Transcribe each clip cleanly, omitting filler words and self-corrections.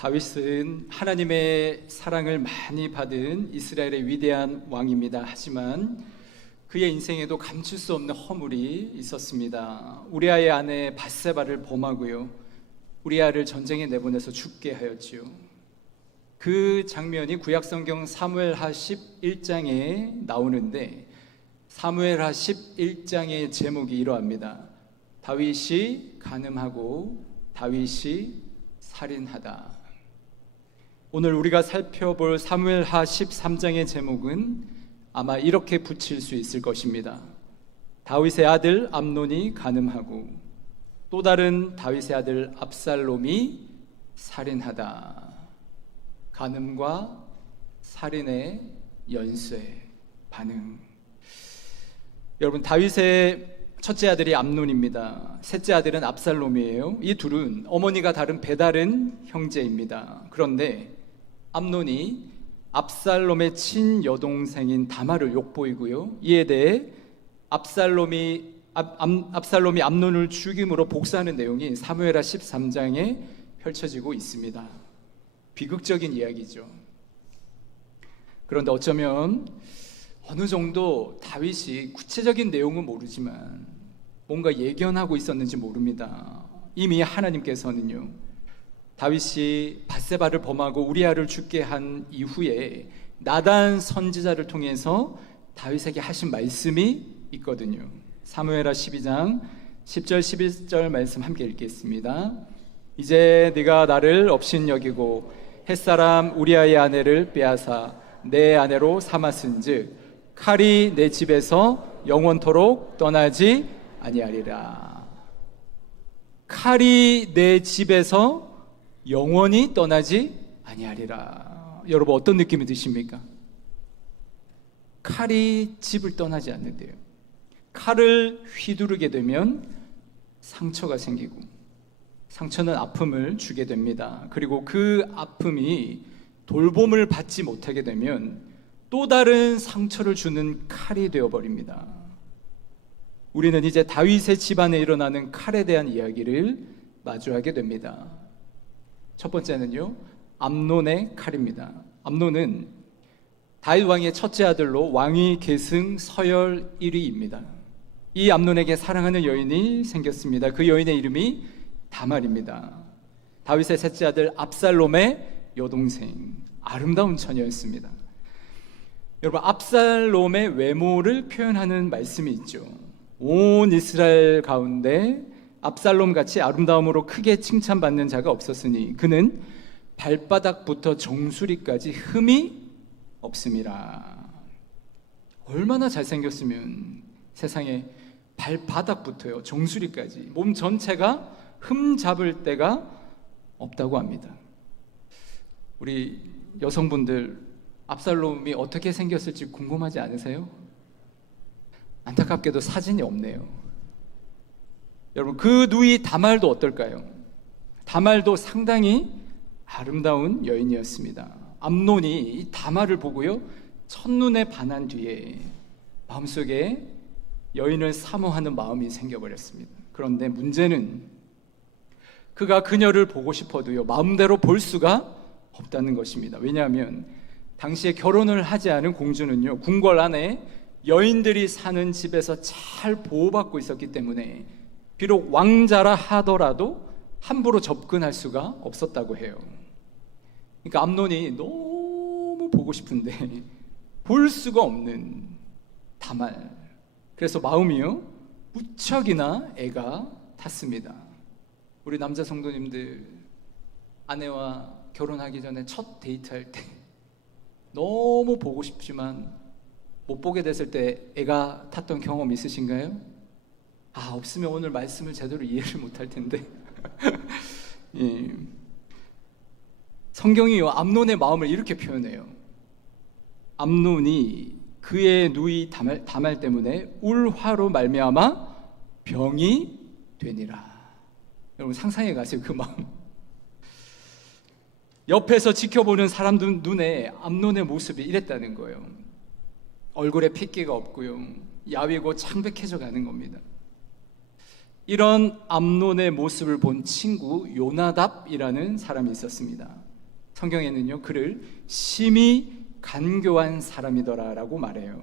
다윗은 하나님의 사랑을 많이 받은 이스라엘의 위대한 왕입니다. 하지만 그의 인생에도 감출 수 없는 허물이 있었습니다. 우리아의 아내 밧세바를 범하고요, 우리아를 전쟁에 내보내서 죽게 하였지요. 그 장면이 구약성경 사무엘하 11장에 나오는데, 사무엘하 11장의 제목이 이러합니다. 다윗이 간음하고 다윗이 살인하다. 오늘 우리가 살펴볼 사무엘하 13장의 제목은 아마 이렇게 붙일 수 있을 것입니다. 다윗의 아들 암논이 간음하고 또 다른 다윗의 아들 압살롬이 살인하다. 간음과 살인의 연쇄 반응. 여러분, 다윗의 첫째 아들이 암논입니다. 셋째 아들은 압살롬이에요. 이 둘은 어머니가 다른 배다른 형제입니다. 그런데 암논이 압살롬의 친여동생인 다말을 욕보이고요, 이에 대해 압살롬이 암논을 죽임으로 복수하는 내용이 사무엘하 13장에 펼쳐지고 있습니다. 비극적인 이야기죠. 그런데 어쩌면 어느 정도 다윗이 구체적인 내용은 모르지만 뭔가 예견하고 있었는지 모릅니다. 이미 하나님께서는요, 다윗이 밧세바를 범하고 우리아를 죽게 한 이후에 나단 선지자를 통해서 다윗에게 하신 말씀이 있거든요. 사무엘하 12장 10절 11절 말씀 함께 읽겠습니다. 이제 네가 나를 업신여기고 햇사람 우리아의 아내를 빼앗아 내 아내로 삼았은즉 칼이 내 집에서 영원토록 떠나지 아니하리라. 칼이 내 집에서 영원히 떠나지 아니하리라. 여러분, 어떤 느낌이 드십니까? 칼이 집을 떠나지 않는데요, 칼을 휘두르게 되면 상처가 생기고, 상처는 아픔을 주게 됩니다. 그리고 그 아픔이 돌봄을 받지 못하게 되면 또 다른 상처를 주는 칼이 되어버립니다. 우리는 이제 다윗의 집안에 일어나는 칼에 대한 이야기를 마주하게 됩니다. 첫 번째는요, 암논의 칼입니다. 암논은 다윗 왕의 첫째 아들로 왕위 계승 서열 1위입니다. 이 암논에게 사랑하는 여인이 생겼습니다. 그 여인의 이름이 다말입니다. 다윗의 셋째 아들 압살롬의 여동생, 아름다운 처녀였습니다. 여러분, 압살롬의 외모를 표현하는 말씀이 있죠. 온 이스라엘 가운데 압살롬 같이 아름다움으로 크게 칭찬받는 자가 없었으니 그는 발바닥부터 정수리까지 흠이 없음이라. 얼마나 잘생겼으면 세상에 발바닥부터요 정수리까지 몸 전체가 흠 잡을 데가 없다고 합니다. 우리 여성분들, 압살롬이 어떻게 생겼을지 궁금하지 않으세요? 안타깝게도 사진이 없네요. 여러분, 그 누이 다말도 어떨까요? 다말도 상당히 아름다운 여인이었습니다. 암논이 이 다말을 보고요, 첫눈에 반한 뒤에 마음속에 여인을 사모하는 마음이 생겨버렸습니다. 그런데 문제는 그가 그녀를 보고 싶어도요, 마음대로 볼 수가 없다는 것입니다. 왜냐하면 당시에 결혼을 하지 않은 공주는요, 궁궐 안에 여인들이 사는 집에서 잘 보호받고 있었기 때문에 비록 왕자라 하더라도 함부로 접근할 수가 없었다고 해요. 그러니까 암논이 너무 보고 싶은데 볼 수가 없는 다말. 그래서 마음이요, 무척이나 애가 탔습니다. 우리 남자 성도님들, 아내와 결혼하기 전에 첫 데이트할 때 너무 보고 싶지만 못 보게 됐을 때 애가 탔던 경험 있으신가요? 없으면 오늘 말씀을 제대로 이해를 못할 텐데 예. 성경이요, 암논의 마음을 이렇게 표현해요. 암논이 그의 누이 다말 때문에 울화로 말미암아 병이 되니라. 여러분, 상상해 가세요, 그 마음. 옆에서 지켜보는 사람들 눈에 암논의 모습이 이랬다는 거예요. 얼굴에 핏기가 없고요, 야위고 창백해져 가는 겁니다. 이런 암논의 모습을 본 친구 요나답이라는 사람이 있었습니다. 성경에는요, 그를 심히 간교한 사람이더라라고 말해요.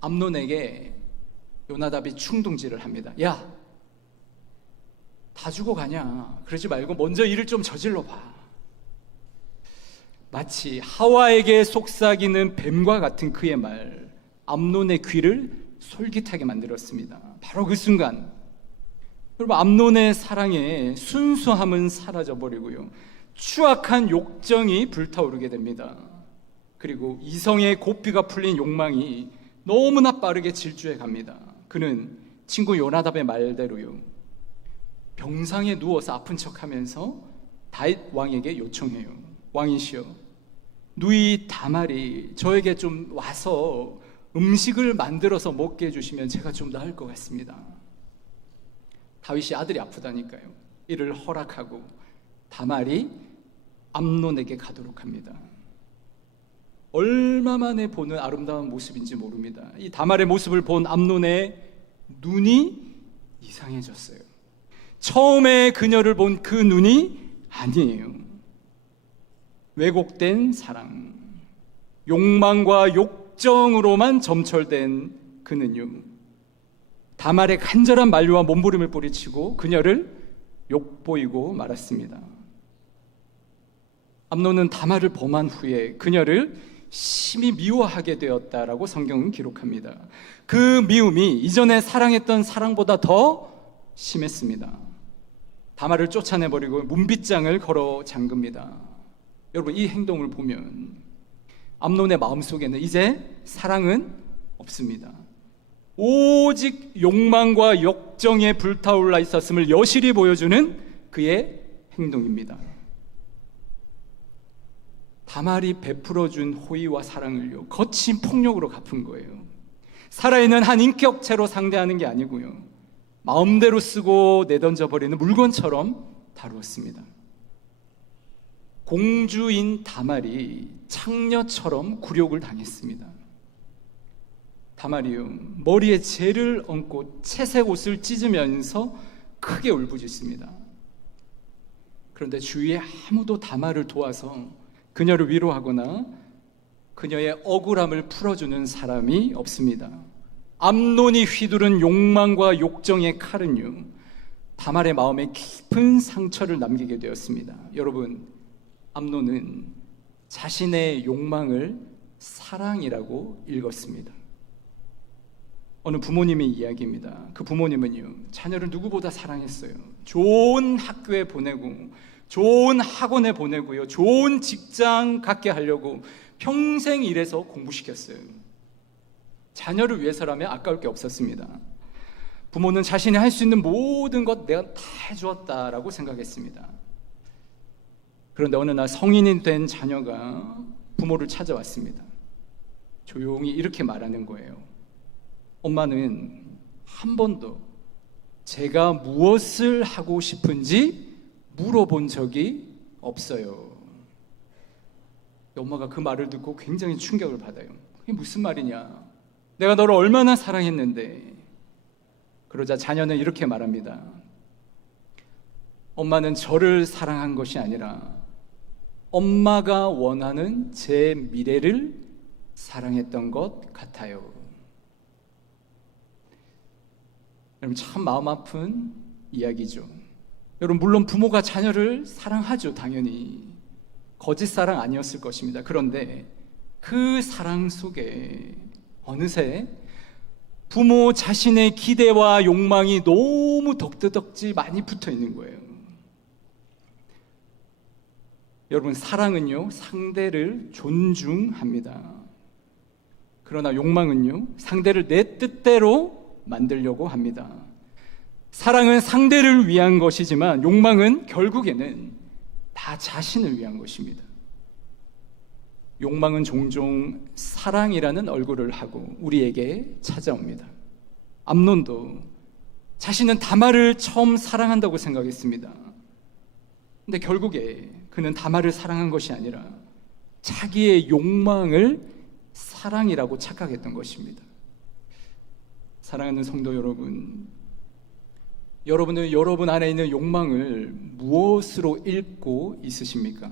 암논에게 요나답이 충동질을 합니다. 야, 다 죽어가냐? 그러지 말고 먼저 일을 좀 저질러 봐. 마치 하와에게 속삭이는 뱀과 같은 그의 말, 암논의 귀를 솔깃하게 만들었습니다. 바로 그 순간 여러분, 암논의 사랑에 순수함은 사라져버리고요, 추악한 욕정이 불타오르게 됩니다. 그리고 이성의 고삐가 풀린 욕망이 너무나 빠르게 질주해 갑니다. 그는 친구 요나답의 말대로요, 병상에 누워서 아픈 척하면서 다윗 왕에게 요청해요. 왕이시여, 누이 다말이 저에게 좀 와서 음식을 만들어서 먹게 해주시면 제가 좀 나을 것 같습니다. 다윗이 아들이 아프다니까요. 이를 허락하고 다말이 암논에게 가도록 합니다. 얼마 만에 보는 아름다운 모습인지 모릅니다. 이 다말의 모습을 본 암논의 눈이 이상해졌어요. 처음에 그녀를 본 그 눈이 아니에요. 왜곡된 사랑, 욕망과 욕정으로만 점철된 그는요, 다말의 간절한 만류와 몸부림을 뿌리치고 그녀를 욕보이고 말았습니다. 암논은 다말을 범한 후에 그녀를 심히 미워하게 되었다라고 성경은 기록합니다. 그 미움이 이전에 사랑했던 사랑보다 더 심했습니다. 다말을 쫓아내버리고 문빗장을 걸어 잠깁니다. 여러분, 이 행동을 보면 암논의 마음속에는 이제 사랑은 없습니다. 오직 욕망과 욕정에 불타올라 있었음을 여실히 보여주는 그의 행동입니다. 다말이 베풀어준 호의와 사랑을요, 거친 폭력으로 갚은 거예요. 살아있는 한 인격체로 상대하는 게 아니고요, 마음대로 쓰고 내던져버리는 물건처럼 다루었습니다. 공주인 다말이 창녀처럼 굴욕을 당했습니다. 다말이요, 머리에 재를 얹고 채색 옷을 찢으면서 크게 울부짖습니다. 그런데 주위에 아무도 다말을 도와서 그녀를 위로하거나 그녀의 억울함을 풀어주는 사람이 없습니다. 암논이 휘두른 욕망과 욕정의 칼은요, 다말의 마음에 깊은 상처를 남기게 되었습니다. 여러분, 암논은 자신의 욕망을 사랑이라고 읽었습니다. 어느 부모님의 이야기입니다. 그 부모님은요, 자녀를 누구보다 사랑했어요. 좋은 학교에 보내고 좋은 학원에 보내고요, 좋은 직장 갖게 하려고 평생 일해서 공부시켰어요. 자녀를 위해서라면 아까울 게 없었습니다. 부모는 자신이 할 수 있는 모든 것 내가 다 해주었다라고 생각했습니다. 그런데 어느 날 성인이 된 자녀가 부모를 찾아왔습니다. 조용히 이렇게 말하는 거예요. 엄마는 한 번도 제가 무엇을 하고 싶은지 물어본 적이 없어요. 엄마가 그 말을 듣고 굉장히 충격을 받아요. 그게 무슨 말이냐? 내가 너를 얼마나 사랑했는데. 그러자 자녀는 이렇게 말합니다. 엄마는 저를 사랑한 것이 아니라 엄마가 원하는 제 미래를 사랑했던 것 같아요. 여러분, 참 마음 아픈 이야기죠. 여러분, 물론 부모가 자녀를 사랑하죠. 당연히 거짓 사랑 아니었을 것입니다. 그런데 그 사랑 속에 어느새 부모 자신의 기대와 욕망이 너무 덕지덕지 많이 붙어 있는 거예요. 여러분, 사랑은요, 상대를 존중합니다. 그러나 욕망은요, 상대를 내 뜻대로 만들려고 합니다. 사랑은 상대를 위한 것이지만 욕망은 결국에는 나 자신을 위한 것입니다. 욕망은 종종 사랑이라는 얼굴을 하고 우리에게 찾아옵니다. 암논도 자신은 다말을 처음 사랑한다고 생각했습니다. 근데 결국에 그는 다말을 사랑한 것이 아니라 자기의 욕망을 사랑이라고 착각했던 것입니다. 사랑하는 성도 여러분, 여러분은 여러분 안에 있는 욕망을 무엇으로 읽고 있으십니까?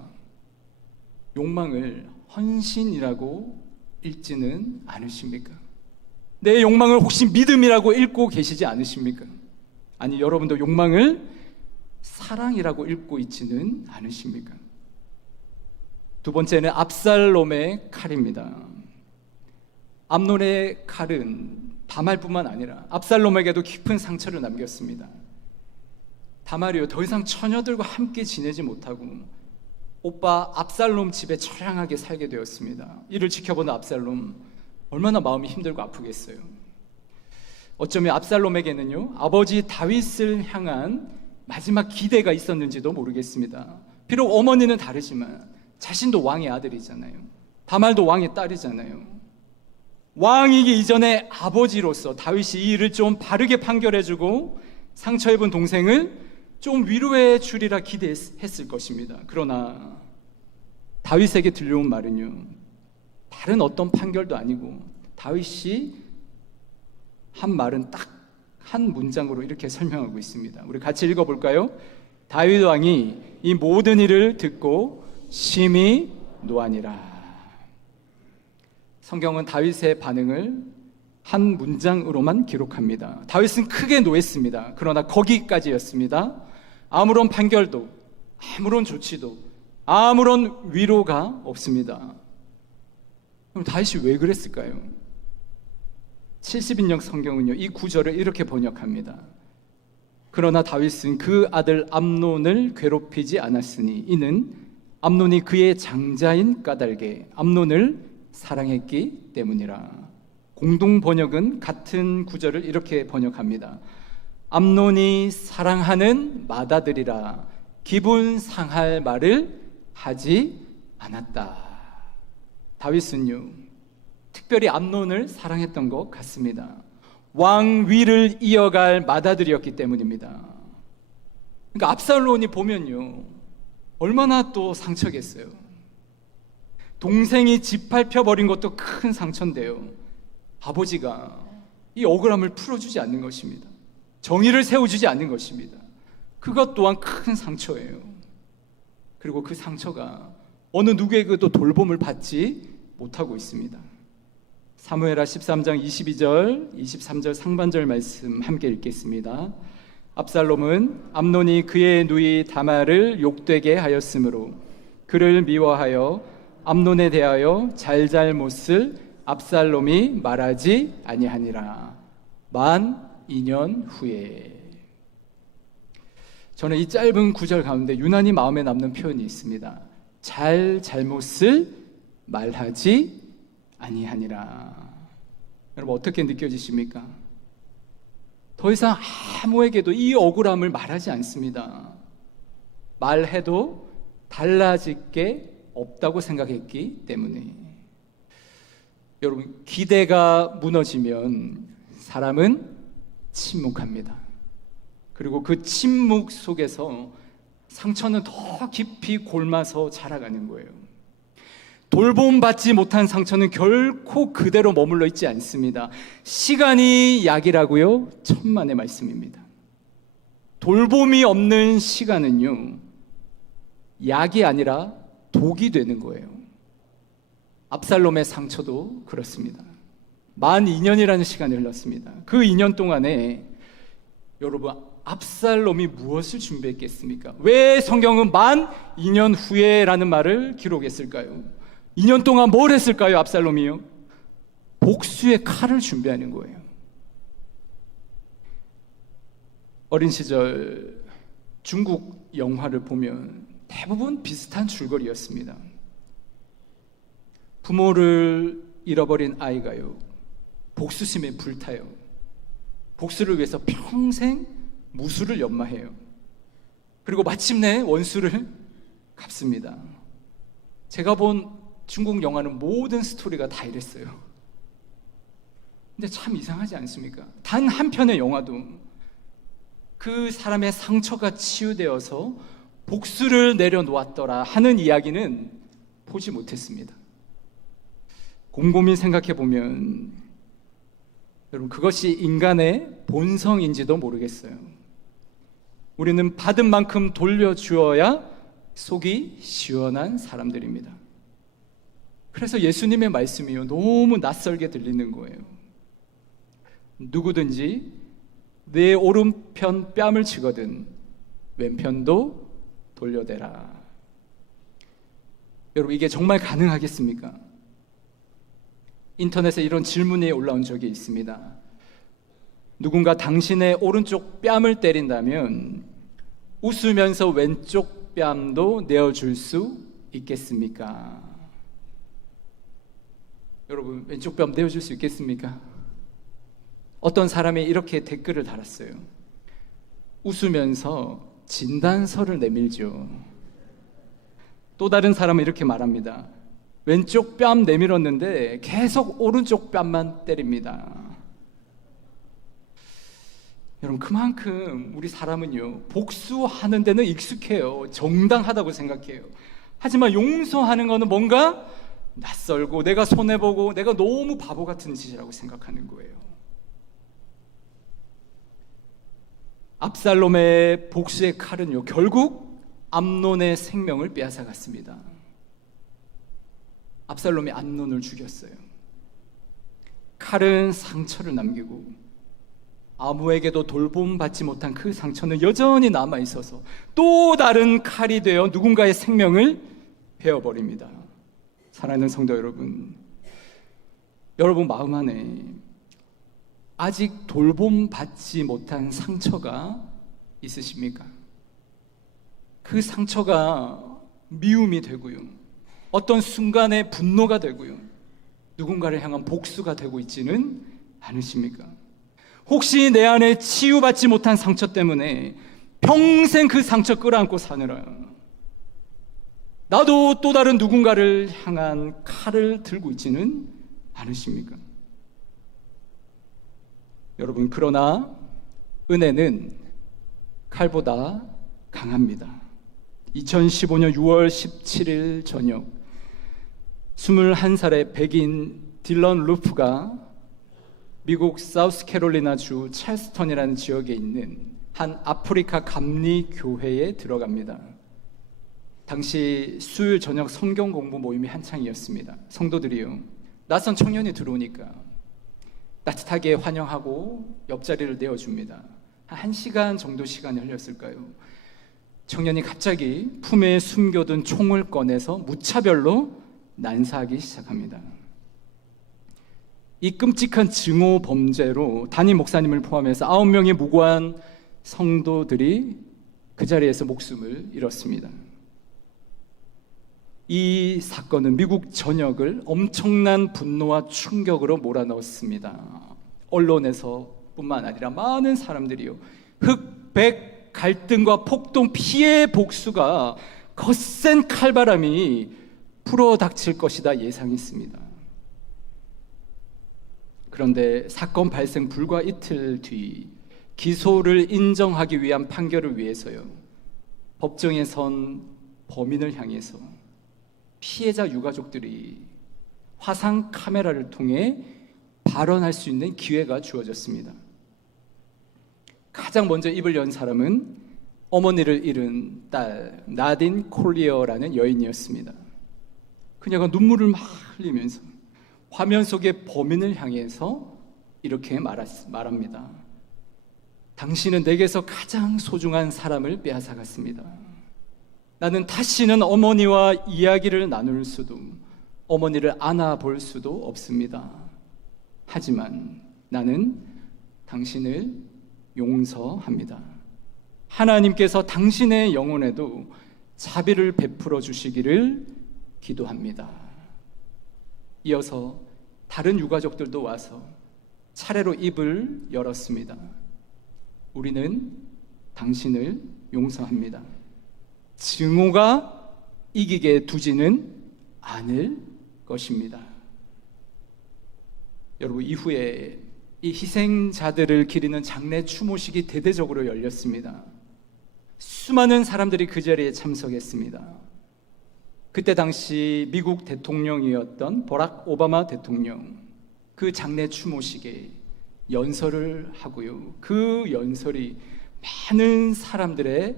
욕망을 헌신이라고 읽지는 않으십니까? 내 욕망을 혹시 믿음이라고 읽고 계시지 않으십니까? 아니, 여러분도 욕망을 사랑이라고 읽고 있지는 않으십니까? 두 번째는 압살롬의 칼입니다. 암논의 칼은 다말뿐만 아니라 압살롬에게도 깊은 상처를 남겼습니다. 다말이요, 더 이상 처녀들과 함께 지내지 못하고 오빠 압살롬 집에 처량하게 살게 되었습니다. 이를 지켜보는 압살롬, 얼마나 마음이 힘들고 아프겠어요. 어쩌면 압살롬에게는요, 아버지 다윗을 향한 마지막 기대가 있었는지도 모르겠습니다. 비록 어머니는 다르지만 자신도 왕의 아들이잖아요. 다말도 왕의 딸이잖아요. 왕이기 이전에 아버지로서 다윗이 이 일을 좀 바르게 판결해주고 상처 입은 동생을 좀 위로해 주리라 기대했을 것입니다. 그러나 다윗에게 들려온 말은요, 다른 어떤 판결도 아니고 다윗이 한 말은 딱 한 문장으로 이렇게 설명하고 있습니다. 우리 같이 읽어볼까요? 다윗 왕이 이 모든 일을 듣고 심히 노하니라. 성경은 다윗의 반응을 한 문장으로만 기록합니다. 다윗은 크게 노했습니다. 그러나 거기까지였습니다. 아무런 판결도, 아무런 조치도, 아무런 위로가 없습니다. 그럼 다윗이 왜 그랬을까요? 70인역 성경은요, 이 구절을 이렇게 번역합니다. 그러나 다윗은 그 아들 암논을 괴롭히지 않았으니 이는 암논이 그의 장자인 까닭에 암논을 사랑했기 때문이라. 공동 번역은 같은 구절을 이렇게 번역합니다. 암논이 사랑하는 맏아들이라 기분 상할 말을 하지 않았다. 다윗은요, 특별히 암논을 사랑했던 것 같습니다. 왕위를 이어갈 맏아들이었기 때문입니다. 그러니까 압살롬이 보면요, 얼마나 또 상처겠어요. 동생이 짓밟혀버린 것도 큰 상처인데요, 아버지가 이 억울함을 풀어주지 않는 것입니다. 정의를 세워주지 않는 것입니다. 그것 또한 큰 상처예요. 그리고 그 상처가 어느 누구에게도 돌봄을 받지 못하고 있습니다. 사무엘하 13장 22절, 23절 상반절 말씀 함께 읽겠습니다. 압살롬은 암논이 그의 누이 다말을 욕되게 하였으므로 그를 미워하여 암논에 대하여 잘잘못을 압살롬이 말하지 아니하니라. 만 2년 후에. 저는 이 짧은 구절 가운데 유난히 마음에 남는 표현이 있습니다. 잘못을 말하지 아니하니라. 여러분, 어떻게 느껴지십니까? 더 이상 아무에게도 이 억울함을 말하지 않습니다. 말해도 달라질 게 없다고 생각했기 때문에. 여러분, 기대가 무너지면 사람은 침묵합니다. 그리고 그 침묵 속에서 상처는 더 깊이 골마서 자라가는 거예요. 돌봄받지 못한 상처는 결코 그대로 머물러 있지 않습니다. 시간이 약이라고요? 천만의 말씀입니다. 돌봄이 없는 시간은요, 약이 아니라 독이 되는 거예요. 압살롬의 상처도 그렇습니다. 만 2년이라는 시간이 흘렀습니다. 그 2년 동안에 여러분, 압살롬이 무엇을 준비했겠습니까? 왜 성경은 만 2년 후에라는 말을 기록했을까요? 2년 동안 뭘 했을까요? 압살롬이요? 복수의 칼을 준비하는 거예요. 어린 시절 중국 영화를 보면 대부분 비슷한 줄거리였습니다. 부모를 잃어버린 아이가요, 복수심에 불타요. 복수를 위해서 평생 무수를 연마해요. 그리고 마침내 원수를 갚습니다. 제가 본 중국 영화는 모든 스토리가 다 이랬어요. 근데 참 이상하지 않습니까? 단 한 편의 영화도 그 사람의 상처가 치유되어서 복수를 내려놓았더라 하는 이야기는 보지 못했습니다. 곰곰이 생각해 보면 여러분, 그것이 인간의 본성인지도 모르겠어요. 우리는 받은 만큼 돌려주어야 속이 시원한 사람들입니다. 그래서 예수님의 말씀이요, 너무 낯설게 들리는 거예요. 누구든지 내 오른편 뺨을 치거든 왼편도 돌려대라. 여러분, 이게 정말 가능하겠습니까? 인터넷에 이런 질문이 올라온 적이 있습니다. 누군가 당신의 오른쪽 뺨을 때린다면 웃으면서 왼쪽 뺨도 내어줄 수 있겠습니까? 여러분, 왼쪽 뺨 내어줄 수 있겠습니까? 어떤 사람이 이렇게 댓글을 달았어요. 웃으면서 진단서를 내밀죠. 또 다른 사람은 이렇게 말합니다. 왼쪽 뺨 내밀었는데 계속 오른쪽 뺨만 때립니다. 여러분, 그만큼 우리 사람은요, 복수하는 데는 익숙해요. 정당하다고 생각해요. 하지만 용서하는 것은 뭔가 낯설고 내가 손해보고 내가 너무 바보 같은 짓이라고 생각하는 거예요. 압살롬의 복수의 칼은요, 결국 암논의 생명을 빼앗아갔습니다. 압살롬이 암논을 죽였어요. 칼은 상처를 남기고 아무에게도 돌봄받지 못한 그 상처는 여전히 남아있어서 또 다른 칼이 되어 누군가의 생명을 베어버립니다. 사랑하는 성도 여러분, 여러분 마음 안에 아직 돌봄받지 못한 상처가 있으십니까? 그 상처가 미움이 되고요, 어떤 순간에 분노가 되고요, 누군가를 향한 복수가 되고 있지는 않으십니까? 혹시 내 안에 치유받지 못한 상처 때문에 평생 그 상처 끌어안고 사느라 나도 또 다른 누군가를 향한 칼을 들고 있지는 않으십니까? 여러분, 그러나 은혜는 칼보다 강합니다. 2015년 6월 17일 저녁 21살의 백인 딜런 루프가 미국 사우스캐롤리나주 찰스턴이라는 지역에 있는 한 아프리카 감리 교회에 들어갑니다. 당시 수요일 저녁 성경 공부 모임이 한창이었습니다. 성도들이요, 낯선 청년이 들어오니까 따뜻하게 환영하고 옆자리를 내어줍니다. 한 1시간 정도 시간이 흘렸을까요? 청년이 갑자기 품에 숨겨둔 총을 꺼내서 무차별로 난사하기 시작합니다. 이 끔찍한 증오 범죄로 담임 목사님을 포함해서 9명의 무고한 성도들이 그 자리에서 목숨을 잃었습니다. 이 사건은 미국 전역을 엄청난 분노와 충격으로 몰아넣었습니다. 언론에서 뿐만 아니라 많은 사람들이요, 흑백 갈등과 폭동, 피해 복수가 거센 칼바람이 불어닥칠 것이다 예상했습니다. 그런데 사건 발생 불과 이틀 뒤 기소를 인정하기 위한 판결을 위해서요, 법정에 선 범인을 향해서 피해자 유가족들이 화상 카메라를 통해 발언할 수 있는 기회가 주어졌습니다. 가장 먼저 입을 연 사람은 어머니를 잃은 딸 나딘 콜리어라는 여인이었습니다. 그녀가 눈물을 막 흘리면서 화면 속의 범인을 향해서 이렇게 말합니다. 당신은 내게서 가장 소중한 사람을 빼앗아갔습니다. 나는 다시는 어머니와 이야기를 나눌 수도, 어머니를 안아볼 수도 없습니다. 하지만 나는 당신을 용서합니다. 하나님께서 당신의 영혼에도 자비를 베풀어 주시기를 기도합니다. 이어서 다른 유가족들도 와서 차례로 입을 열었습니다. 우리는 당신을 용서합니다. 증오가 이기게 두지는 않을 것입니다. 여러분, 이후에 이 희생자들을 기리는 장례 추모식이 대대적으로 열렸습니다. 수많은 사람들이 그 자리에 참석했습니다. 그때 당시 미국 대통령이었던 버락 오바마 대통령, 그 장례 추모식에 연설을 하고요, 그 연설이 많은 사람들의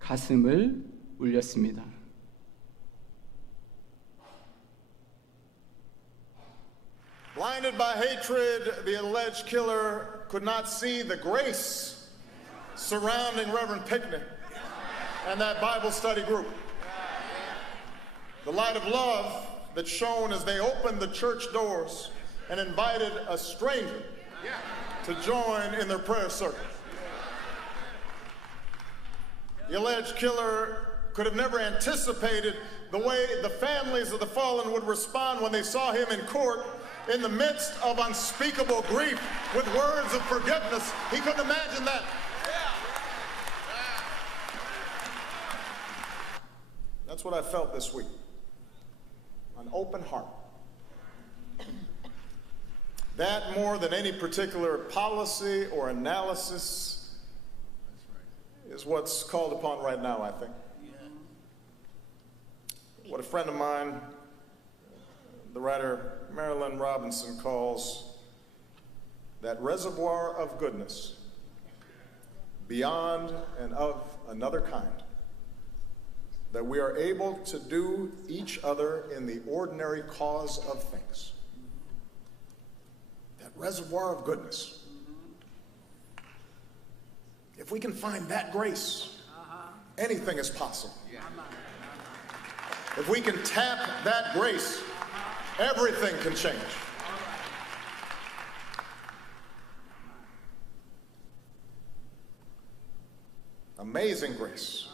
가슴을 울렸습니다. Blinded by hatred, the alleged killer could not see the grace surrounding Reverend Pinckney and that Bible study group. The light of love that shone as they opened the church doors and invited a stranger to join in their prayer circle. The alleged killer could have never anticipated the way the families of the fallen would respond when they saw him in court in the midst of unspeakable grief with words of forgiveness. He couldn't imagine that. That's what I felt this week. An open heart. That, more than any particular policy or analysis, is what's called upon right now, I think. What a friend of mine, the writer Marilyn Robinson, calls that reservoir of goodness, beyond and of another kind, that we are able to do each other in the ordinary cause of things. That reservoir of goodness. If we can find that grace, anything is possible. If we can tap that grace, everything can change. Amazing grace.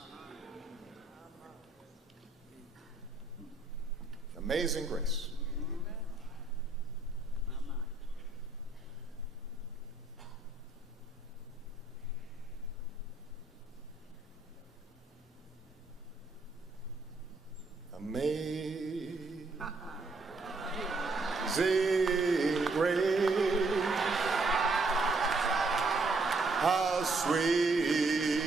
Amazing grace. Amazing grace, how sweet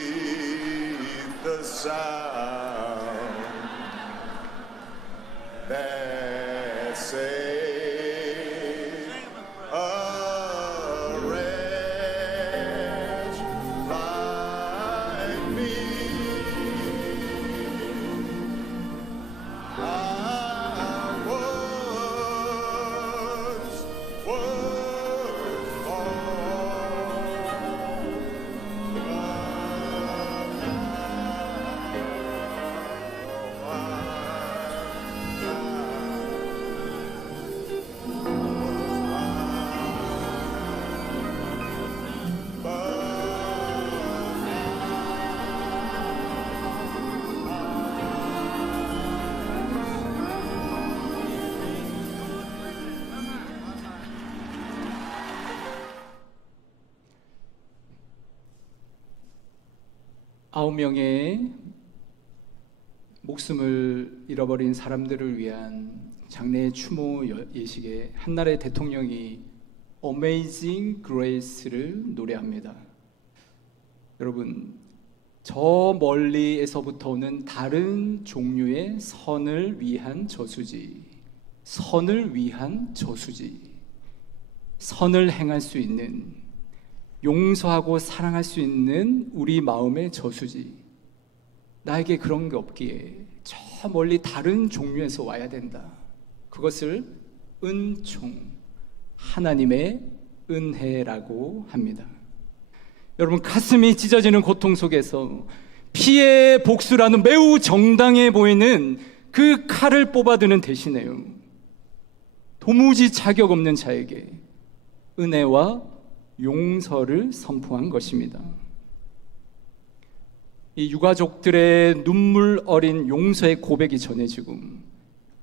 the sound that saved a wretch like me. 아홉 명의 목숨을 잃어버린 사람들을 위한 장례 추모 예식에 한나라의 대통령이 Amazing Grace를 노래합니다. 여러분, 저 멀리에서부터 오는 다른 종류의 선을 위한 저수지, 선을 위한 저수지, 선을 행할 수 있는, 용서하고 사랑할 수 있는 우리 마음의 저수지. 나에게 그런 게 없기에 저 멀리 다른 종류에서 와야 된다. 그것을 은총, 하나님의 은혜라고 합니다. 여러분, 가슴이 찢어지는 고통 속에서 피의 복수라는 매우 정당해 보이는 그 칼을 뽑아드는 대신에요, 도무지 자격 없는 자에게 은혜와 용서를 선포한 것입니다. 이 유가족들의 눈물 어린 용서의 고백이 전해지고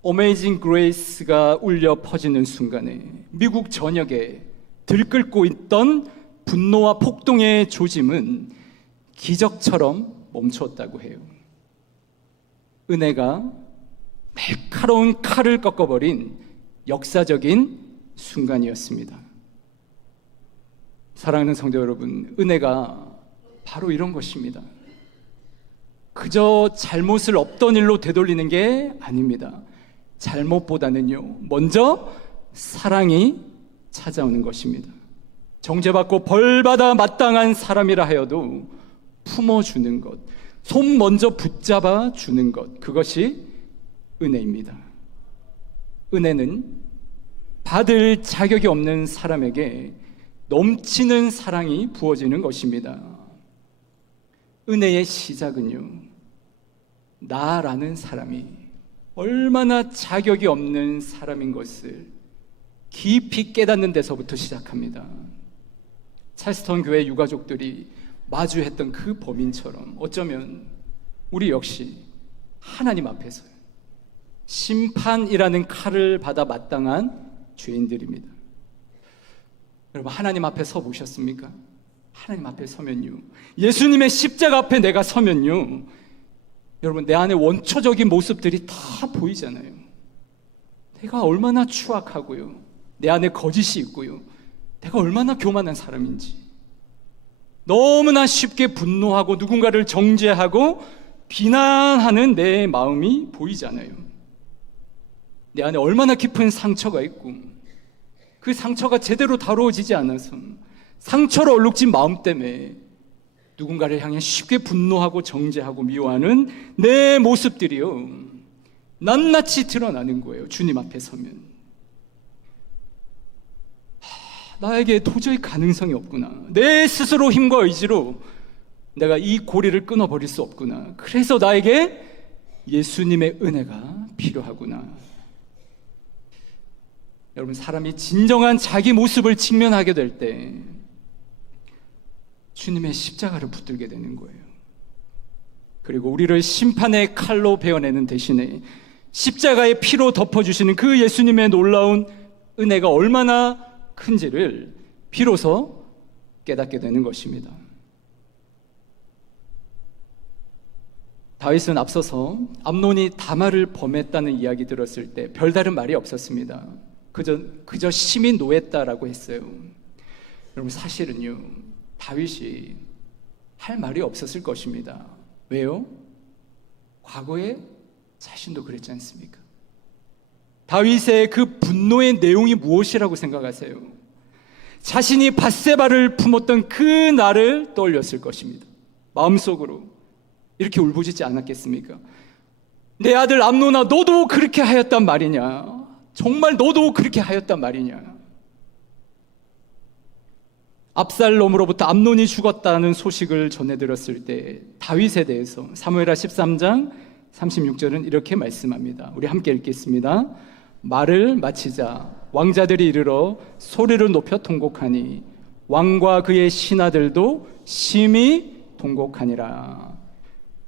어메이징 그레이스가 울려 퍼지는 순간에 미국 전역에 들끓고 있던 분노와 폭동의 조짐은 기적처럼 멈추었다고 해요. 은혜가 날카로운 칼을 꺾어버린 역사적인 순간이었습니다. 사랑하는 성도 여러분, 은혜가 바로 이런 것입니다. 그저 잘못을 없던 일로 되돌리는 게 아닙니다. 잘못보다는요, 먼저 사랑이 찾아오는 것입니다. 정죄받고 벌받아 마땅한 사람이라 하여도 품어주는 것, 손 먼저 붙잡아 주는 것, 그것이 은혜입니다. 은혜는 받을 자격이 없는 사람에게 넘치는 사랑이 부어지는 것입니다. 은혜의 시작은요, 나라는 사람이 얼마나 자격이 없는 사람인 것을 깊이 깨닫는 데서부터 시작합니다. 찰스턴 교회 유가족들이 마주했던 그 범인처럼 어쩌면 우리 역시 하나님 앞에서 심판이라는 칼을 받아 마땅한 죄인들입니다. 여러분, 하나님 앞에 서 보셨습니까? 하나님 앞에 서면요, 예수님의 십자가 앞에 내가 서면요, 여러분, 내 안에 원초적인 모습들이 다 보이잖아요. 내가 얼마나 추악하고요, 내 안에 거짓이 있고요, 내가 얼마나 교만한 사람인지, 너무나 쉽게 분노하고 누군가를 정죄하고 비난하는 내 마음이 보이잖아요. 내 안에 얼마나 깊은 상처가 있고, 그 상처가 제대로 다루어지지 않아서 상처로 얼룩진 마음 때문에 누군가를 향해 쉽게 분노하고 정죄하고 미워하는 내 모습들이요, 낱낱이 드러나는 거예요. 주님 앞에 서면 나에게 도저히 가능성이 없구나, 내 스스로 힘과 의지로 내가 이 고리를 끊어버릴 수 없구나, 그래서 나에게 예수님의 은혜가 필요하구나. 여러분, 사람이 진정한 자기 모습을 직면하게 될 때 주님의 십자가를 붙들게 되는 거예요. 그리고 우리를 심판의 칼로 베어내는 대신에 십자가의 피로 덮어주시는 그 예수님의 놀라운 은혜가 얼마나 큰지를 비로소 깨닫게 되는 것입니다. 다윗은 앞서서 암논이 다말을 범했다는 이야기 들었을 때 별다른 말이 없었습니다. 그저 심히 노했다라고 했어요. 여러분, 사실은요, 다윗이 할 말이 없었을 것입니다. 왜요? 과거에 자신도 그랬지 않습니까? 다윗의 그 분노의 내용이 무엇이라고 생각하세요? 자신이 밧세바를 품었던 그 날을 떠올렸을 것입니다. 마음속으로 이렇게 울부짖지 않았겠습니까? 내 아들 암논아, 너도 그렇게 하였단 말이냐? 정말 너도 그렇게 하였단 말이냐? 압살롬으로부터 암논이 죽었다는 소식을 전해 들었을 때 다윗에 대해서 사무엘하 13장 36절은 이렇게 말씀합니다. 우리 함께 읽겠습니다. 말을 마치자 왕자들이 이르러 소리를 높여 통곡하니 왕과 그의 신하들도 심히 통곡하니라.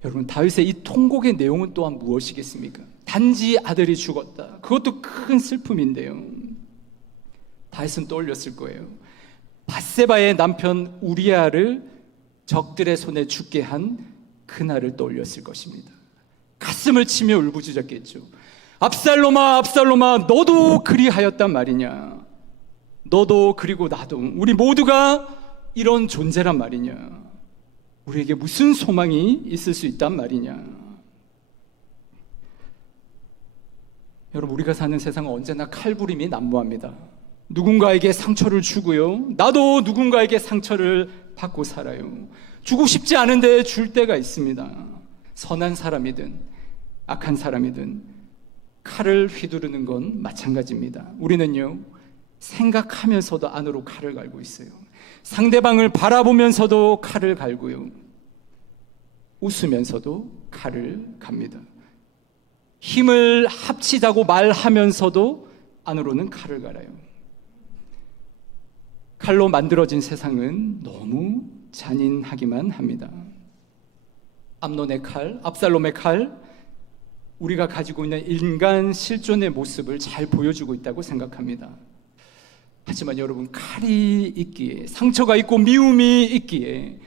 여러분, 다윗의 이 통곡의 내용은 또한 무엇이겠습니까? 단지 아들이 죽었다, 그것도 큰 슬픔인데요, 다윗은 떠올렸을 거예요. 밧세바의 남편 우리아를 적들의 손에 죽게 한 그날을 떠올렸을 것입니다. 가슴을 치며 울부짖었겠죠. 압살롬아, 압살롬아, 너도 그리하였단 말이냐? 너도, 그리고 나도, 우리 모두가 이런 존재란 말이냐? 우리에게 무슨 소망이 있을 수 있단 말이냐? 여러분, 우리가 사는 세상은 언제나 칼부림이 난무합니다. 누군가에게 상처를 주고요, 나도 누군가에게 상처를 받고 살아요. 주고 싶지 않은데 줄 때가 있습니다. 선한 사람이든 악한 사람이든 칼을 휘두르는 건 마찬가지입니다. 우리는요, 생각하면서도 안으로 칼을 갈고 있어요. 상대방을 바라보면서도 칼을 갈고요, 웃으면서도 칼을 갑니다. 힘을 합치자고 말하면서도 안으로는 칼을 갈아요. 칼로 만들어진 세상은 너무 잔인하기만 합니다. 암논의 칼, 압살롬의 칼, 우리가 가지고 있는 인간 실존의 모습을 잘 보여주고 있다고 생각합니다. 하지만 여러분, 칼이 있기에, 상처가 있고 미움이 있기에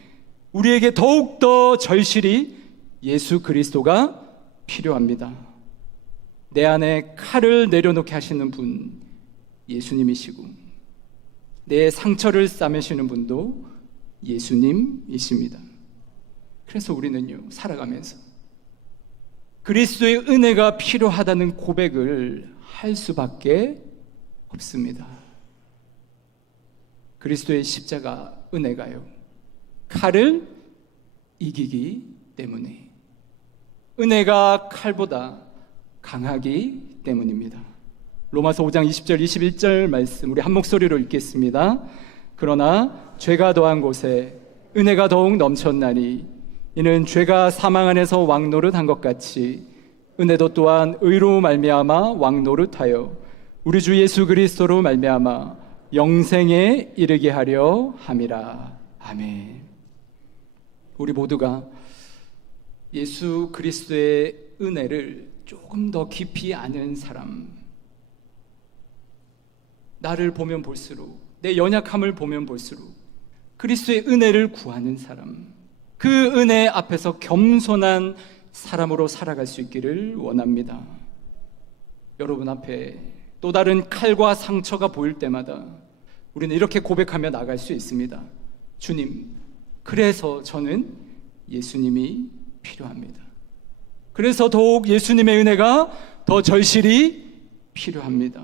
우리에게 더욱더 절실히 예수 그리스도가 필요합니다. 내 안에 칼을 내려놓게 하시는 분, 예수님이시고, 내 상처를 싸매시는 분도 예수님이십니다. 그래서 우리는요, 살아가면서 그리스도의 은혜가 필요하다는 고백을 할 수밖에 없습니다. 그리스도의 십자가 은혜가요, 칼을 이기기 때문에, 은혜가 칼보다 강하기 때문입니다. 로마서 5장 20절 21절 말씀 우리 한 목소리로 읽겠습니다. 그러나 죄가 더한 곳에 은혜가 더욱 넘쳤나니 이는 죄가 사망 안에서 왕노릇한 것 같이 은혜도 또한 의로 말미암아 왕노릇하여 우리 주 예수 그리스도로 말미암아 영생에 이르게 하려 함이라. 아멘. 우리 모두가 예수 그리스도의 은혜를 조금 더 깊이 아는 사람, 나를 보면 볼수록, 내 연약함을 보면 볼수록 그리스도의 은혜를 구하는 사람, 그 은혜 앞에서 겸손한 사람으로 살아갈 수 있기를 원합니다. 여러분 앞에 또 다른 칼과 상처가 보일 때마다 우리는 이렇게 고백하며 나갈 수 있습니다. 주님, 그래서 저는 예수님이 필요합니다. 그래서 더욱 예수님의 은혜가 더 절실히 필요합니다.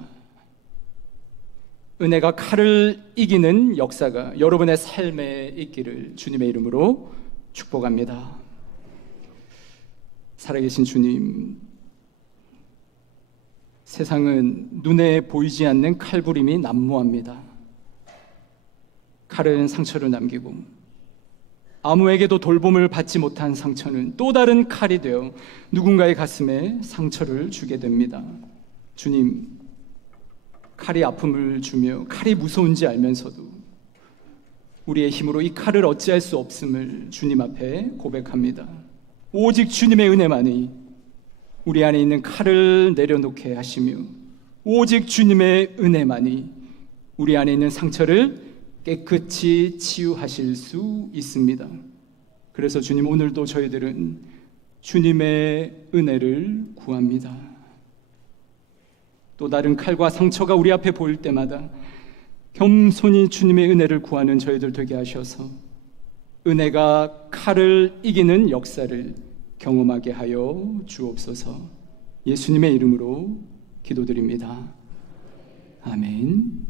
은혜가 칼을 이기는 역사가 여러분의 삶에 있기를 주님의 이름으로 축복합니다. 살아계신 주님, 세상은 눈에 보이지 않는 칼부림이 난무합니다. 칼은 상처를 남기고 아무에게도 돌봄을 받지 못한 상처는 또 다른 칼이 되어 누군가의 가슴에 상처를 주게 됩니다. 주님, 칼이 아픔을 주며 칼이 무서운지 알면서도 우리의 힘으로 이 칼을 어찌할 수 없음을 주님 앞에 고백합니다. 오직 주님의 은혜만이 우리 안에 있는 칼을 내려놓게 하시며 오직 주님의 은혜만이 우리 안에 있는 상처를 깨끗이 치유하실 수 있습니다. 그래서 주님, 오늘도 저희들은 주님의 은혜를 구합니다. 또 다른 칼과 상처가 우리 앞에 보일 때마다 겸손히 주님의 은혜를 구하는 저희들 되게 하셔서 은혜가 칼을 이기는 역사를 경험하게 하여 주옵소서. 예수님의 이름으로 기도드립니다. 아멘.